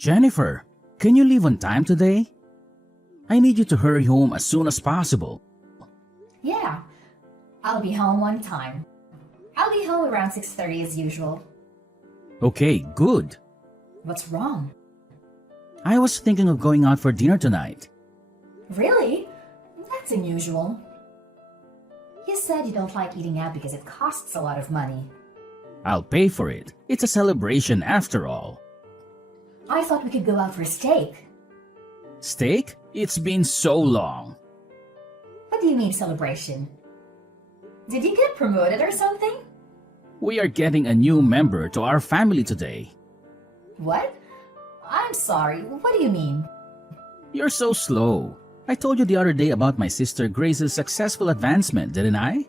Jennifer, can you leave on time today? I need you to hurry home as soon as possible. Yeah, I'll be home on time. I'll be home around 6:30 as usual. Okay, good. What's wrong? I was thinking of going out for dinner tonight. Really? That's unusual. You said you don't like eating out because it costs a lot of money. I'll pay for it. It's a celebration after all. I thought we could go out for steak. Steak? It's been so long. What do you mean celebration? Did you get promoted or something? We are getting a new member to our family today. What? I'm sorry, what do you mean? You're so slow. I told you the other day about my sister Grace's successful advancement, didn't I?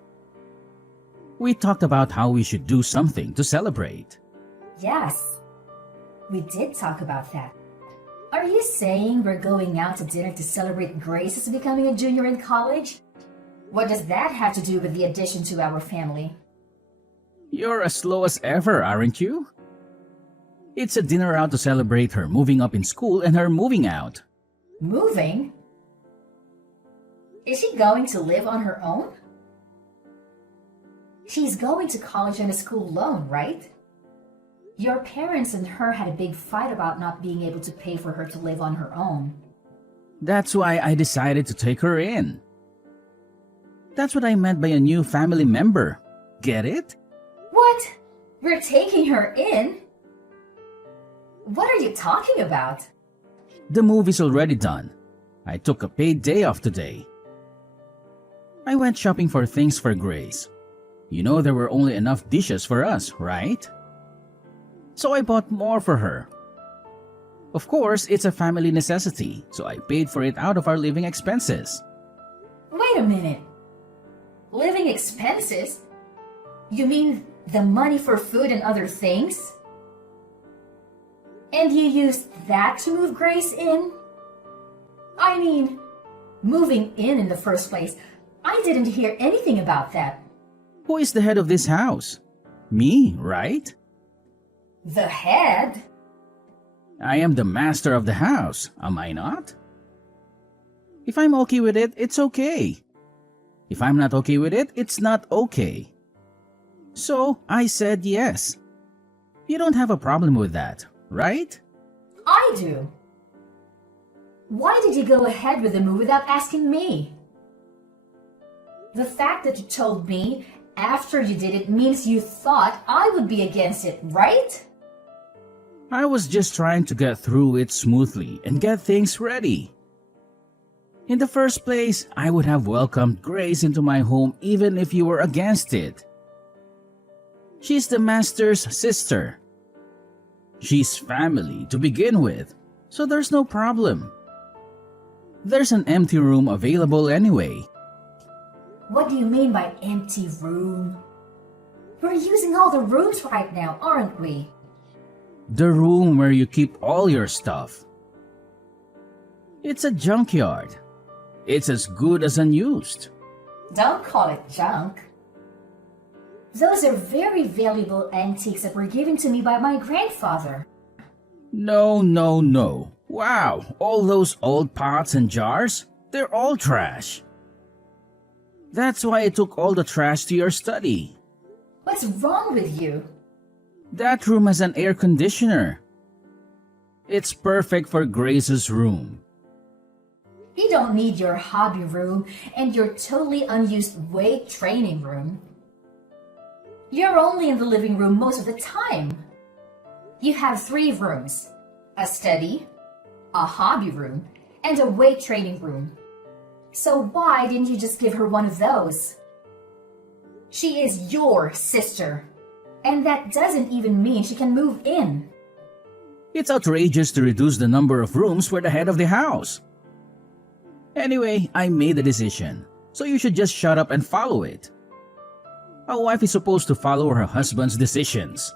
We talked about how we should do something to celebrate. Yes, we did talk about that. Are you saying we're going out to dinner to celebrate Grace's becoming a junior in college? What does that have to do with the addition to our family? You're as slow as ever, aren't you? It's a dinner out to celebrate her moving up in school and her moving out. Moving? Is she going to live on her own? She's going to college on a school loan, right? Your parents and her had a big fight about not being able to pay for her to live on her own. That's why I decided to take her in. That's what I meant by a new family member. Get it? What? We're taking her in? What are you talking about? The move is already done. I took a paid day off today. I went shopping for things for Grace. You know there were only enough dishes for us, right? So I bought more for her. Of course, it's a family necessity, so I paid for it out of our living expenses. Wait a minute. Living expenses? You mean the money for food and other things? And you used that to move Grace in? I mean, moving in the first place. I didn't hear anything about that. Who is the head of this house? Me, right? The head? I am the master of the house, am I not? If I'm okay with it, it's okay. If I'm not okay with it, it's not okay. So I said yes. You don't have a problem with that, right? I do. Why did you go ahead with the move without asking me? The fact that you told me after you did it means you thought I would be against it, right? I was just trying to get through it smoothly and get things ready. In the first place, I would have welcomed Grace into my home even if you were against it. She's the master's sister. She's family to begin with, so there's no problem. There's an empty room available anyway. What do you mean by empty room? We're using all the rooms right now, aren't we? The room where you keep all your stuff. It's a junkyard. It's as good as unused. Don't call it junk. Those are very valuable antiques that were given to me by my grandfather. No, no, no. Wow, all those old pots and jars? They're all trash. That's why I took all the trash to your study. What's wrong with you? That room has an air conditioner. It's perfect for Grace's room. You don't need your hobby room and your totally unused weight training room. You're only in the living room most of the time. You have 3 rooms, a study, a hobby room, and a weight training room. So why didn't you just give her one of those? She is your sister, and that doesn't even mean she can move in. It's outrageous to reduce the number of rooms for the head of the house. Anyway, I made a decision, so you should just shut up and follow it. A wife is supposed to follow her husband's decisions.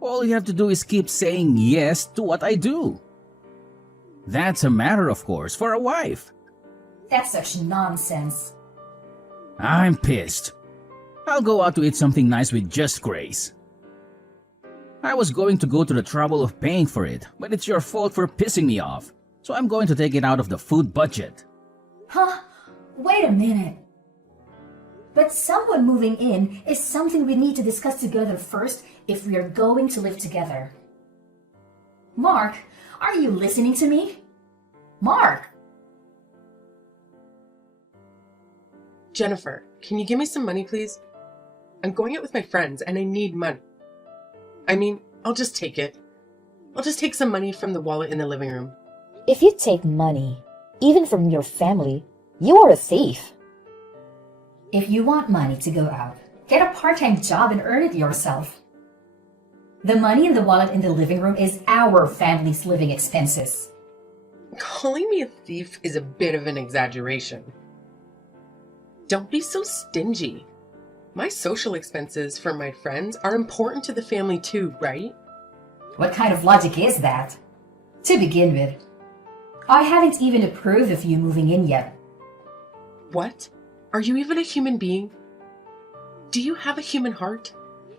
All you have to do is keep saying yes to what I do. That's a matter, of course, for a wife. That's such nonsense. I'm pissed. I'll go out to eat something nice with just Grace. I was going to go to the trouble of paying for it, but it's your fault for pissing me off. So I'm going to take it out of the food budget. Huh? Wait a minute. But someone moving in is something we need to discuss together first if we are going to live together. Mark, are you listening to me? Mark! Jennifer, can you give me some money, please? I'm going out with my friends and I need money. I mean, I'll just take it. I'll just take some money from the wallet in the living room. If you take money, even from your family, you are a thief. If you want money to go out, get a part-time job and earn it yourself. The money in the wallet in the living room is our family's living expenses. Calling me a thief is a bit of an exaggeration. Don't be so stingy. My social expenses for my friends are important to the family too, right? What kind of logic is that? To begin with, I haven't even approved of you moving in yet. What? Are you even a human being? Do you have a human heart?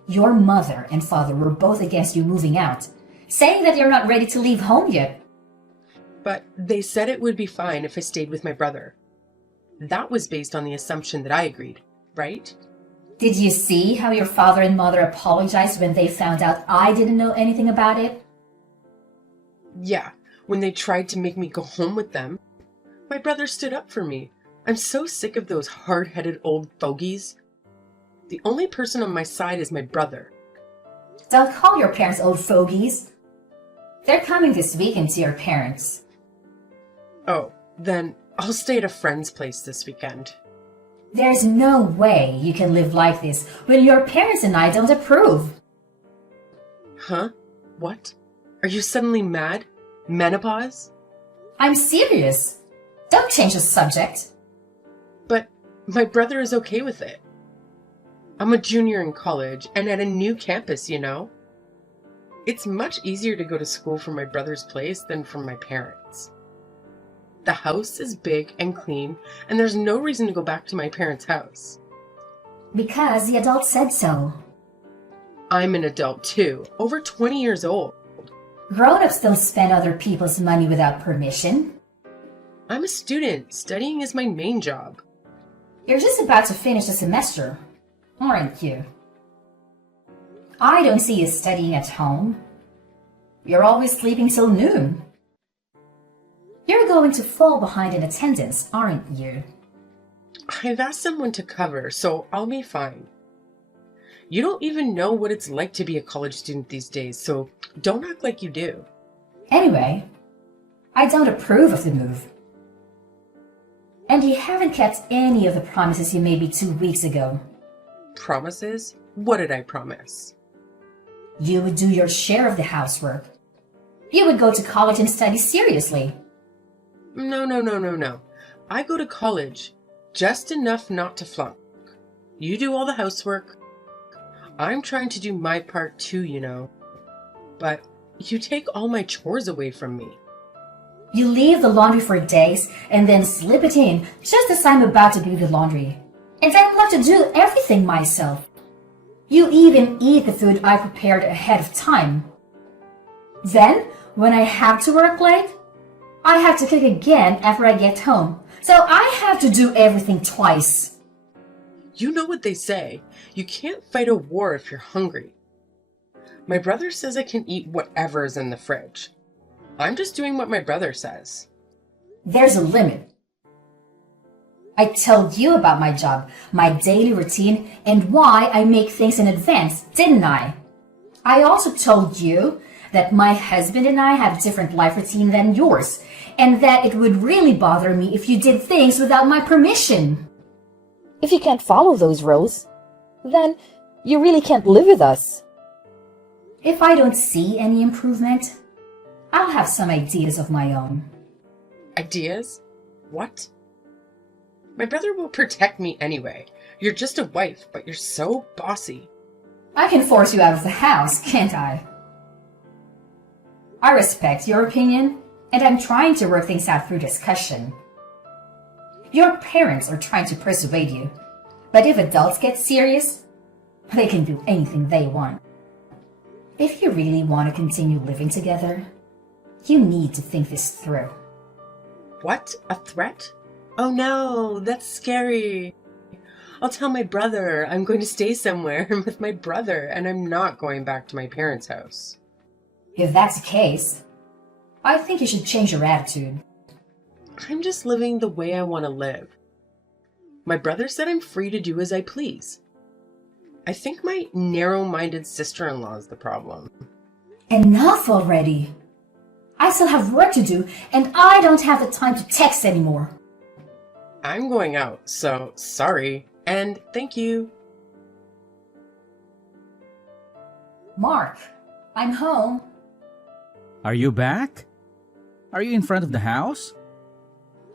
Your mother and father were both against you moving out, saying that you're not ready to leave home yet. But they said it would be fine if I stayed with my brother. That was based on the assumption that I agreed, right? Did you see how your father and mother apologized when they found out I didn't know anything about it? Yeah, when they tried to make me go home with them, my brother stood up for me. I'm so sick of those hard-headed old fogies. The only person on my side is my brother. Don't call your parents old fogies. They're coming this weekend to your parents. Oh, then I'll stay at a friend's place this weekend. There's no way you can live like this when your parents and I don't approve. Huh? What? Are you suddenly mad? Menopause? I'm serious. Don't change the subject. But my brother is okay with it. I'm a junior in college and at a new campus, you know? It's much easier to go to school from my brother's place than from my parents'. The house is big and clean, and there's no reason to go back to my parents' house. Because the adult said so. I'm an adult too, over 20 years old. Grown-ups don't spend other people's money without permission. I'm a student. Studying is my main job. You're just about to finish the semester, aren't you? I don't see you studying at home. You're always sleeping till noon. You're going to fall behind in attendance, aren't you? I've asked someone to cover, so I'll be fine. You don't even know what it's like to be a college student these days, so don't act like you do. Anyway, I don't approve of the move. And you haven't kept any of the promises you made me 2 weeks ago. Promises? What did I promise? You would do your share of the housework. You would go to college and study seriously. No. I go to college, just enough not to flunk. You do all the housework. I'm trying to do my part too, you know. But you take all my chores away from me. You leave the laundry for days and then slip it in just as I'm about to do the laundry. And I'm left to do everything myself. You even eat the food I prepared ahead of time. Then, when I have to work late, I have to cook again after I get home. So I have to do everything twice. You know what they say. You can't fight a war if you're hungry. My brother says I can eat whatever is in the fridge. I'm just doing what my brother says. There's a limit. I told you about my job, my daily routine, and why I make things in advance, didn't I? I also told you that my husband and I have a different life routine than yours, and that it would really bother me if you did things without my permission. If you can't follow those rules, then you really can't live with us. If I don't see any improvement, I'll have some ideas of my own. Ideas? What? My brother will protect me anyway. You're just a wife, but you're so bossy. I can force you out of the house, can't I? I respect your opinion, and I'm trying to work things out through discussion. Your parents are trying to persuade you, but if adults get serious, they can do anything they want. If you really want to continue living together, you need to think this through. What? A threat? Oh no, that's scary. I'll tell my brother I'm going to stay somewhere with my brother and I'm not going back to my parents' house. If that's the case, I think you should change your attitude. I'm just living the way I want to live. My brother said I'm free to do as I please. I think my narrow-minded sister-in-law is the problem. Enough already! I still have work to do, and I don't have the time to text anymore. I'm going out, so sorry, and thank you. Mark, I'm home. Are you back? Are you in front of the house?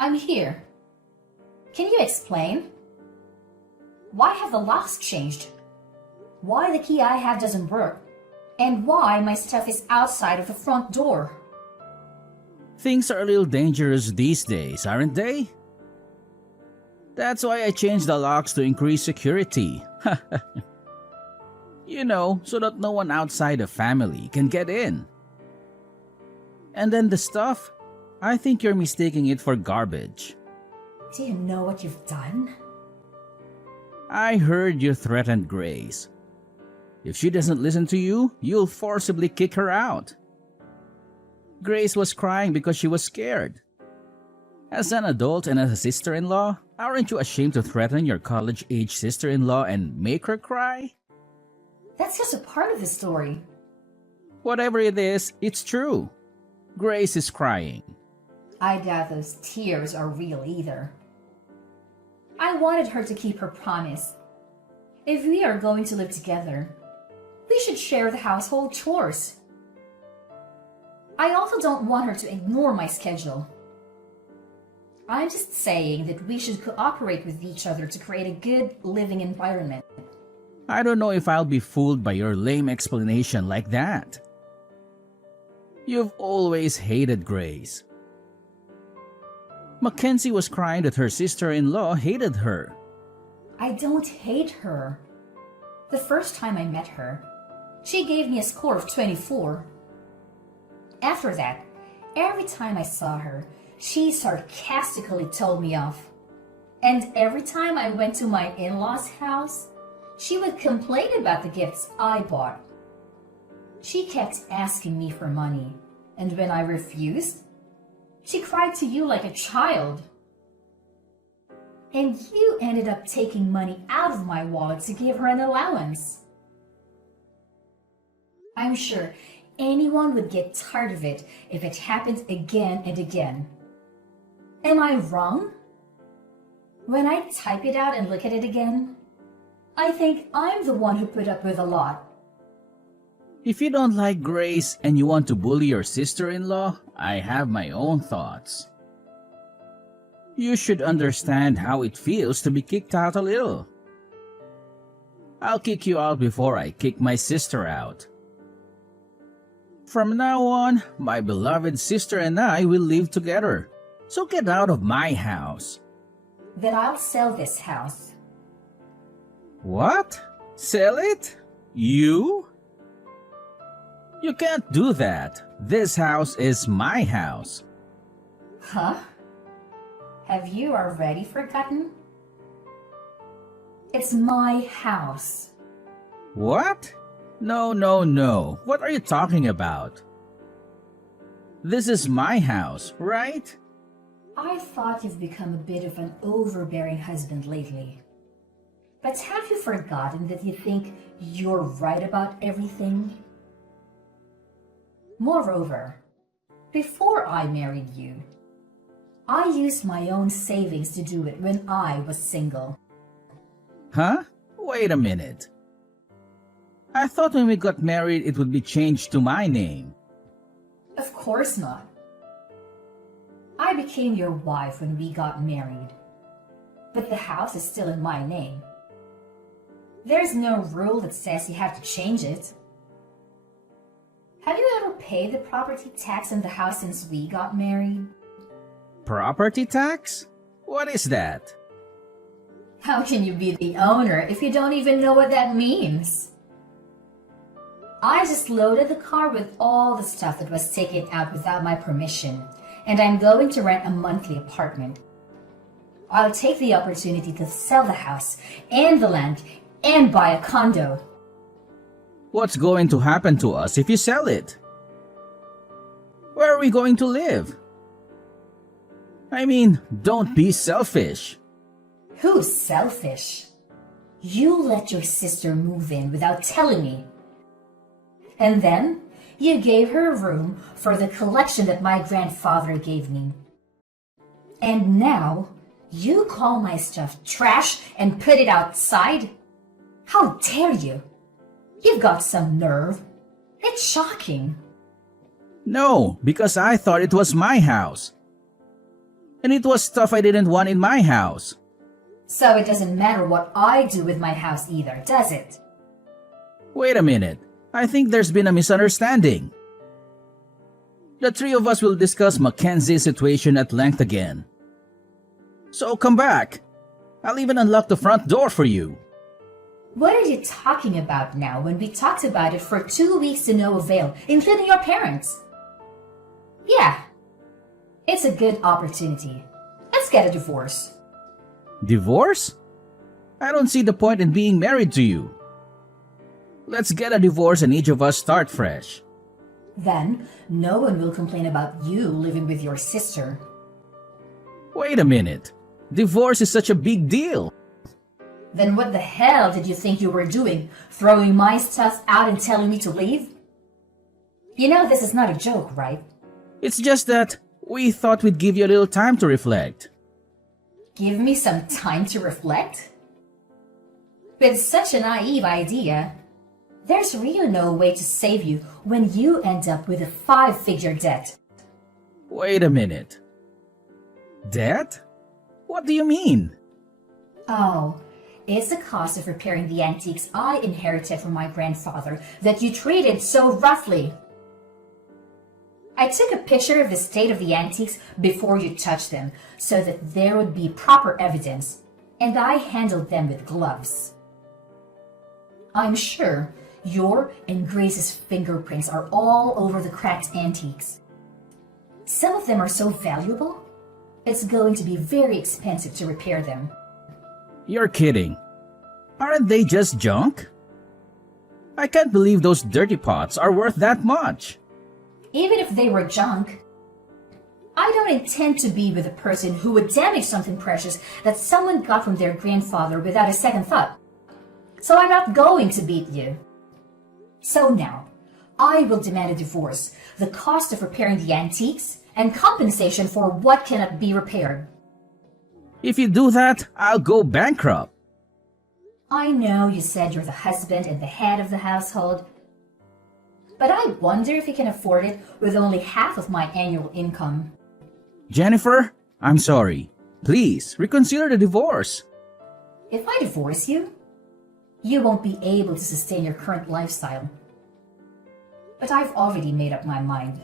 I'm here. Can you explain? Why have the locks changed? Why the key I have doesn't work? And why my stuff is outside of the front door? Things are a little dangerous these days, aren't they? That's why I changed the locks to increase security. You know, so that no one outside the family can get in. And then the stuff, I think you're mistaking it for garbage. Do you know what you've done? I heard you threatened Grace. If she doesn't listen to you, you'll forcibly kick her out. Grace was crying because she was scared. As an adult and as a sister-in-law, aren't you ashamed to threaten your college-age sister-in-law and make her cry? That's just a part of the story. Whatever it is, it's true. Grace is crying. I doubt those tears are real either. I wanted her to keep her promise. If we are going to live together, we should share the household chores. I also don't want her to ignore my schedule. I'm just saying that we should cooperate with each other to create a good living environment. I don't know if I'll be fooled by your lame explanation like that. You've always hated Grace. Mackenzie was crying that her sister-in-law hated her. I don't hate her. The first time I met her, she gave me a score of 24. After that, every time I saw her, she sarcastically told me off. And every time I went to my in-laws' house, she would complain about the gifts I bought. She kept asking me for money, and when I refused, she cried to you like a child. And you ended up taking money out of my wallet to give her an allowance. I'm sure anyone would get tired of it if it happened again and again. Am I wrong? When I type it out and look at it again, I think I'm the one who put up with a lot. If you don't like Grace and you want to bully your sister-in-law, I have my own thoughts. You should understand how it feels to be kicked out a little. I'll kick you out before I kick my sister out. From now on, my beloved sister and I will live together. So get out of my house. Then I'll sell this house. What? Sell it? You? You can't do that. This house is my house. Huh? Have you already forgotten? It's my house. What? No. What are you talking about? This is my house, right? I thought you've become a bit of an overbearing husband lately. But have you forgotten that you think you're right about everything? Moreover, before I married you, I used my own savings to do it when I was single. Huh? Wait a minute. I thought when we got married it would be changed to my name. Of course not. I became your wife when we got married, but the house is still in my name. There's no rule that says you have to change it. Have you ever paid the property tax on the house since we got married? Property tax? What is that? How can you be the owner if you don't even know what that means? I just loaded the car with all the stuff that was taken out without my permission, and I'm going to rent a monthly apartment. I'll take the opportunity to sell the house and the land and buy a condo. What's going to happen to us if you sell it? Where are we going to live? I mean, don't be selfish. Who's selfish? You let your sister move in without telling me. And then you gave her a room for the collection that my grandfather gave me. And now you call my stuff trash and put it outside? How dare you? You've got some nerve. It's shocking. No, because I thought it was my house. And it was stuff I didn't want in my house. So it doesn't matter what I do with my house either, does it? Wait a minute. I think there's been a misunderstanding. The three of us will discuss Mackenzie's situation at length again. So come back. I'll even unlock the front door for you. What are you talking about now when we talked about it for 2 weeks to no avail, including your parents? Yeah, it's a good opportunity. Let's get a divorce. Divorce? I don't see the point in being married to you. Let's get a divorce and each of us start fresh. Then, no one will complain about you living with your sister. Wait a minute. Divorce is such a big deal. Then what the hell did you think you were doing, throwing my stuff out and telling me to leave? You know this is not a joke, right? It's just that we thought we'd give you a little time to reflect. Give me some time to reflect? With such a naive idea, there's really no way to save you when you end up with a 5-figure debt. Wait a minute. Debt? What do you mean? Oh, it's the cost of repairing the antiques I inherited from my grandfather that you treated so roughly. I took a picture of the state of the antiques before you touched them so that there would be proper evidence, and I handled them with gloves. I'm sure your and Grace's fingerprints are all over the cracked antiques. Some of them are so valuable, it's going to be very expensive to repair them. You're kidding. Aren't they just junk? I can't believe those dirty pots are worth that much. Even if they were junk, I don't intend to be with a person who would damage something precious that someone got from their grandfather without a second thought. So I'm not going to beat you. So now, I will demand a divorce, the cost of repairing the antiques, and compensation for what cannot be repaired. If you do that, I'll go bankrupt. I know you said you're the husband and the head of the household, but I wonder if you can afford it with only half of my annual income. Jennifer, I'm sorry. Please, reconsider the divorce. If I divorce you, you won't be able to sustain your current lifestyle. But I've already made up my mind.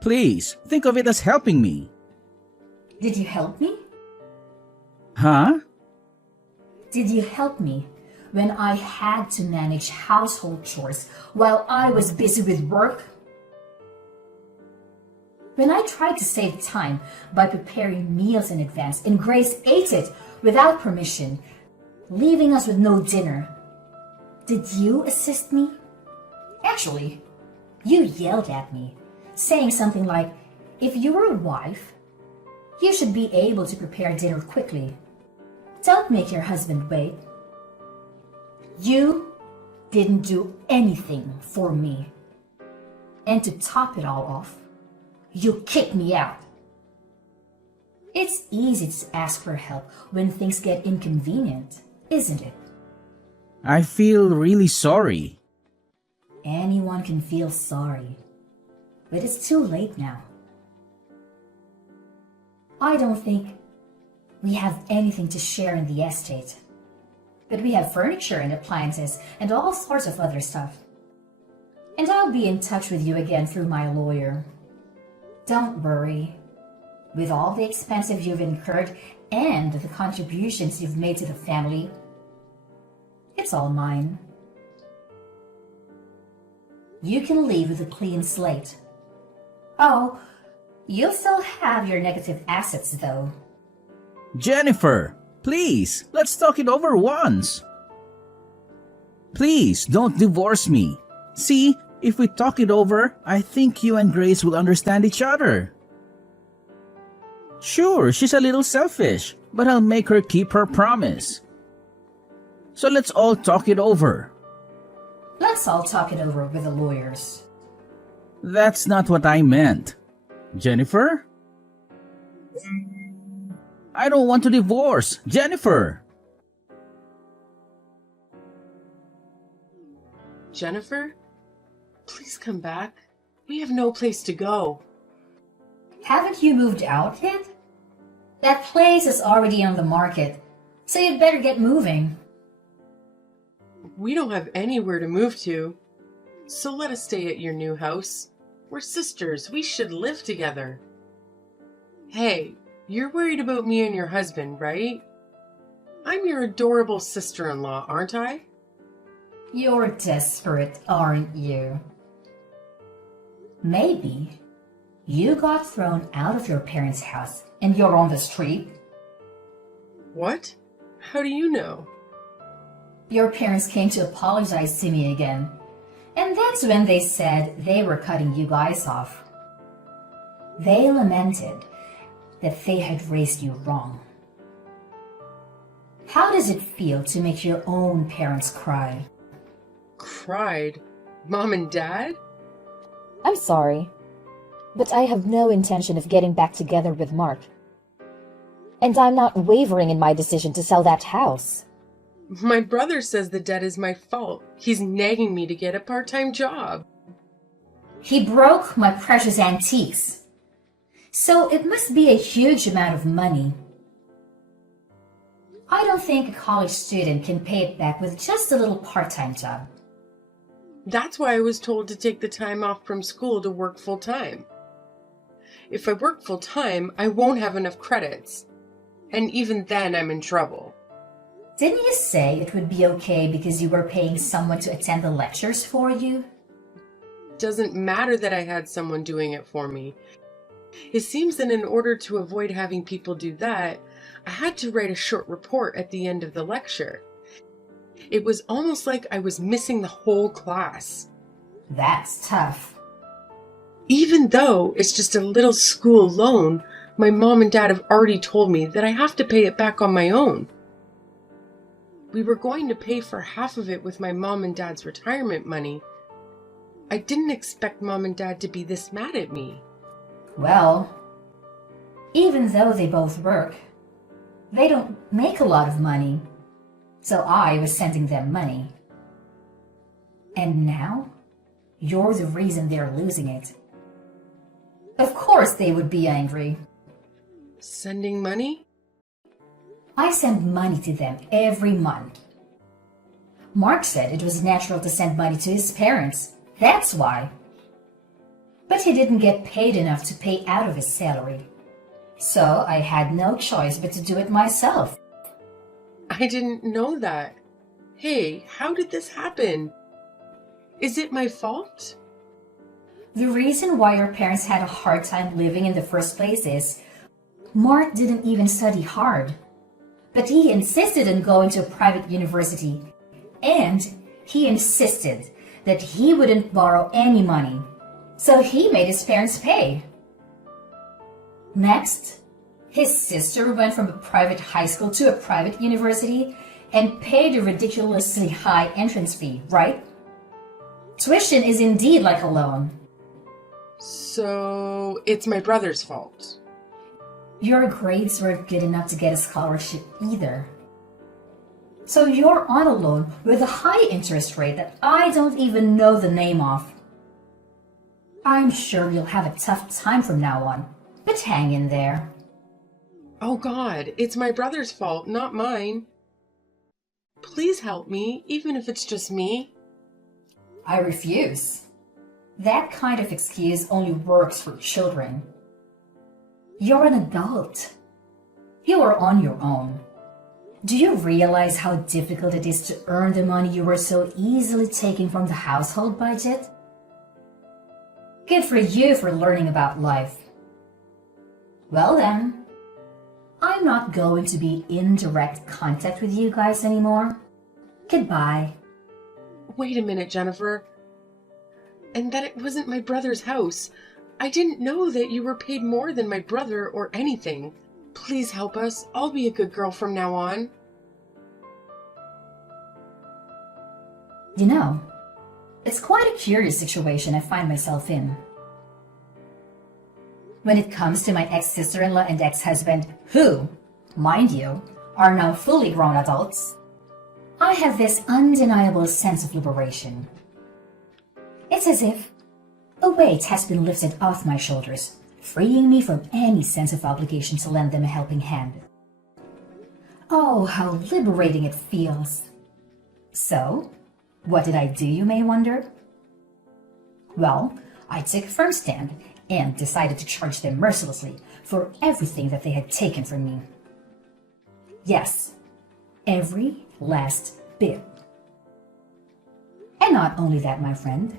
Please, think of it as helping me. Did you help me? Huh? Did you help me when I had to manage household chores while I was busy with work? When I tried to save time by preparing meals in advance and Grace ate it without permission, leaving us with no dinner, did you assist me? Actually, you yelled at me, saying something like, if you were a wife, you should be able to prepare dinner quickly. Don't make your husband wait. You didn't do anything for me. And to top it all off, you kicked me out. It's easy to ask for help when things get inconvenient, isn't it? I feel really sorry. Anyone can feel sorry, but it's too late now. I don't think we have anything to share in the estate, but we have furniture and appliances and all sorts of other stuff. And I'll be in touch with you again through my lawyer. Don't worry. With all the expenses you've incurred and the contributions you've made to the family, it's all mine. You can leave with a clean slate. Oh, you'll still have your negative assets though. Jennifer, please, let's talk it over once. Please, don't divorce me. See, if we talk it over, I think you and Grace will understand each other. Sure, she's a little selfish, but I'll make her keep her promise. So let's all talk it over. Let's all talk it over with the lawyers. That's not what I meant. Jennifer? I don't want to divorce. Jennifer! Jennifer, please come back. We have no place to go. Haven't you moved out yet? That place is already on the market, so you'd better get moving. We don't have anywhere to move to, so let us stay at your new house. We're sisters. We should live together. Hey, you're worried about me and your husband, right? I'm your adorable sister-in-law, aren't I? You're desperate, aren't you? Maybe you got thrown out of your parents' house and you're on the street. What? How do you know? Your parents came to apologize to me again, and that's when they said they were cutting you guys off. They lamented that they had raised you wrong. How does it feel to make your own parents cry? Cried? Mom and Dad? I'm sorry, but I have no intention of getting back together with Mark. And I'm not wavering in my decision to sell that house. My brother says the debt is my fault. He's nagging me to get a part-time job. He broke my precious antiques, so it must be a huge amount of money. I don't think a college student can pay it back with just a little part-time job. That's why I was told to take the time off from school to work full-time. If I work full-time, I won't have enough credits. And even then, I'm in trouble. Didn't you say it would be okay because you were paying someone to attend the lectures for you? Doesn't matter that I had someone doing it for me. It seems that in order to avoid having people do that, I had to write a short report at the end of the lecture. It was almost like I was missing the whole class. That's tough. Even though it's just a little school loan, my mom and dad have already told me that I have to pay it back on my own. We were going to pay for half of it with my mom and dad's retirement money. I didn't expect mom and dad to be this mad at me. Well, even though they both work, they don't make a lot of money. So I was sending them money. And now, you're the reason they're losing it. Of course they would be angry. Sending money? I send money to them every month. Mark said it was natural to send money to his parents. That's why. But he didn't get paid enough to pay out of his salary. So I had no choice but to do it myself. I didn't know that. Hey, how did this happen? Is it my fault? The reason why your parents had a hard time living in the first place is Mark didn't even study hard. But he insisted on going to a private university. And he insisted that he wouldn't borrow any money. So he made his parents pay. Next, his sister went from a private high school to a private university and paid a ridiculously high entrance fee, right? Tuition is indeed like a loan. So it's my brother's fault. Your grades weren't good enough to get a scholarship either. So you're on a loan with a high interest rate that I don't even know the name of. I'm sure you'll have a tough time from now on, but hang in there. Oh God, it's my brother's fault, not mine. Please help me, even if it's just me. I refuse. That kind of excuse only works for children. You're an adult. You are on your own. Do you realize how difficult it is to earn the money you were so easily taking from the household budget? Good for you for learning about life. Well then, I'm not going to be in direct contact with you guys anymore. Goodbye. Wait a minute, Jennifer. And that it wasn't my brother's house. I didn't know that you were paid more than my brother or anything. Please help us. I'll be a good girl from now on. You know, it's quite a curious situation I find myself in. When it comes to my ex-sister-in-law and ex-husband, who, mind you, are now fully grown adults, I have this undeniable sense of liberation. It's as if a weight has been lifted off my shoulders, freeing me from any sense of obligation to lend them a helping hand. Oh, how liberating it feels. So, what did I do, you may wonder? Well, I took a firm stand and decided to charge them mercilessly for everything that they had taken from me. Yes, every last bit. And not only that, my friend,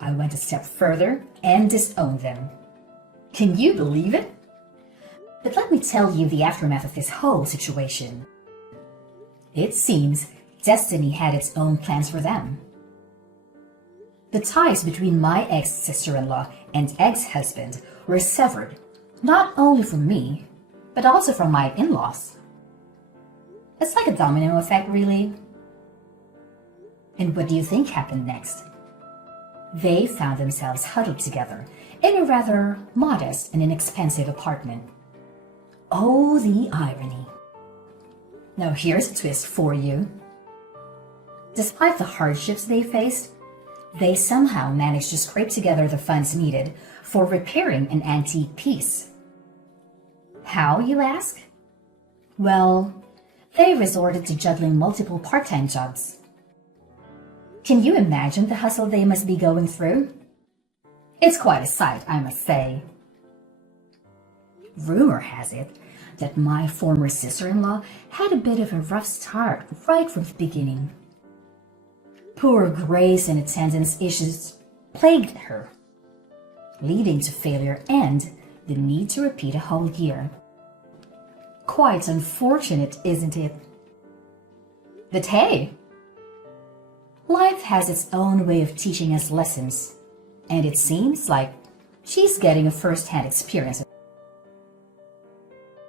I went a step further and disowned them. Can you believe it? But let me tell you the aftermath of this whole situation. It seems destiny had its own plans for them. The ties between my ex-sister-in-law and ex-husband were severed, not only from me, but also from my in-laws. It's like a domino effect, really. And what do you think happened next? They found themselves huddled together in a rather modest and inexpensive apartment. Oh, the irony. Now here's a twist for you. Despite the hardships they faced, they somehow managed to scrape together the funds needed for repairing an antique piece. How, you ask? Well, they resorted to juggling multiple part-time jobs. Can you imagine the hustle they must be going through? It's quite a sight, I must say. Rumor has it that my former sister-in-law had a bit of a rough start right from the beginning. Poor grace and attendance issues plagued her, leading to failure and the need to repeat a whole year. Quite unfortunate, isn't it? But hey, life has its own way of teaching us lessons, and it seems like she's getting a first-hand experience